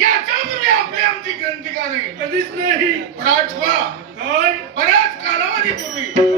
याच्यावर आपली आमची क्रांती नाही कधीच नाही. पण आठवा बऱ्याच कालावधीपूर्वी.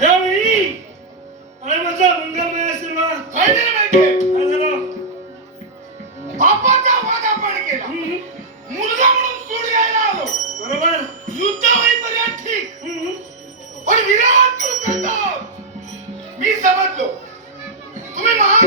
यावेळी काय माझा मंगलमय असेल ना काय झालं माहिती. काय झालं बापाचा वाद आपण केला. हम्म. मुलगा म्हणून सूड यायला आलो. बरोबर. युद्ध होईपर्यंत ठीक. हम्म. पण विराट युद्धात मी समजलो. तुम्ही महान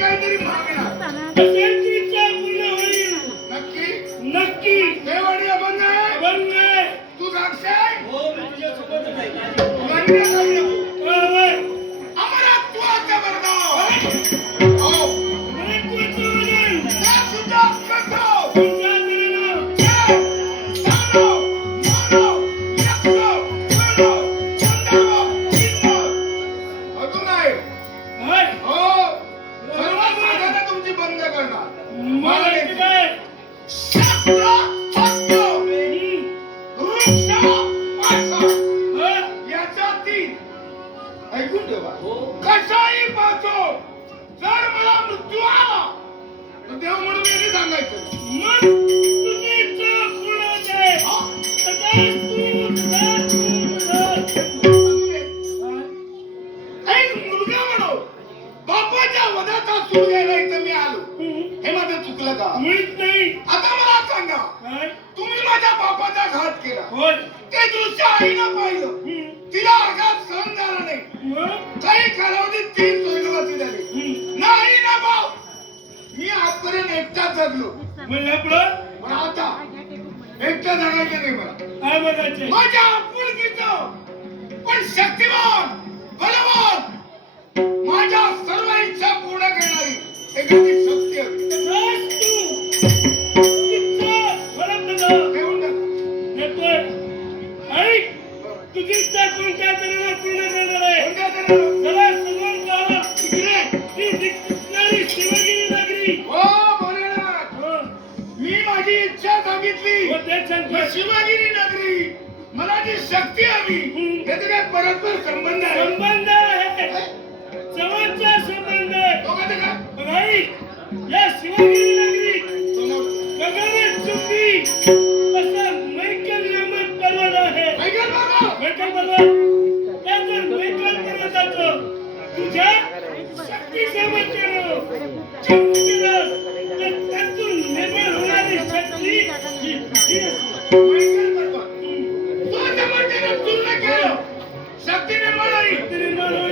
Karena. ऐकून ठेवा कशाही पाहतो जर मला मृत्यू आला तर देव म्हणून मी सांगायचं मुलगा बापाच्या वधाचा सूर घ्यायला का मुळीच नाही. आता मला सांगा. तुम्ही माझ्या बापाचा घात केला. ते दृश्य आईनं पाहिलं. तिला आघात सहन झाला नाही? काही कालावधीत तीन स्वर्गवासी झाली. नाही ना बाप मी आजपर्यंत एकटा जगलो? पण आता एकटा जगायचं नाही मला? माझ्या आपुलकीचं पण शक्तिमान बलवान माझ्या सर्व इच्छा पूर्ण करणारी एखादी शिवगिरी नगरी. मला जी शक्ती हवी याचा काय परस्पर संबंध आहे. संबंध आहे. जवळचा संबंध. आहे ऐक, या शिवगिरी திருமலை திருமலை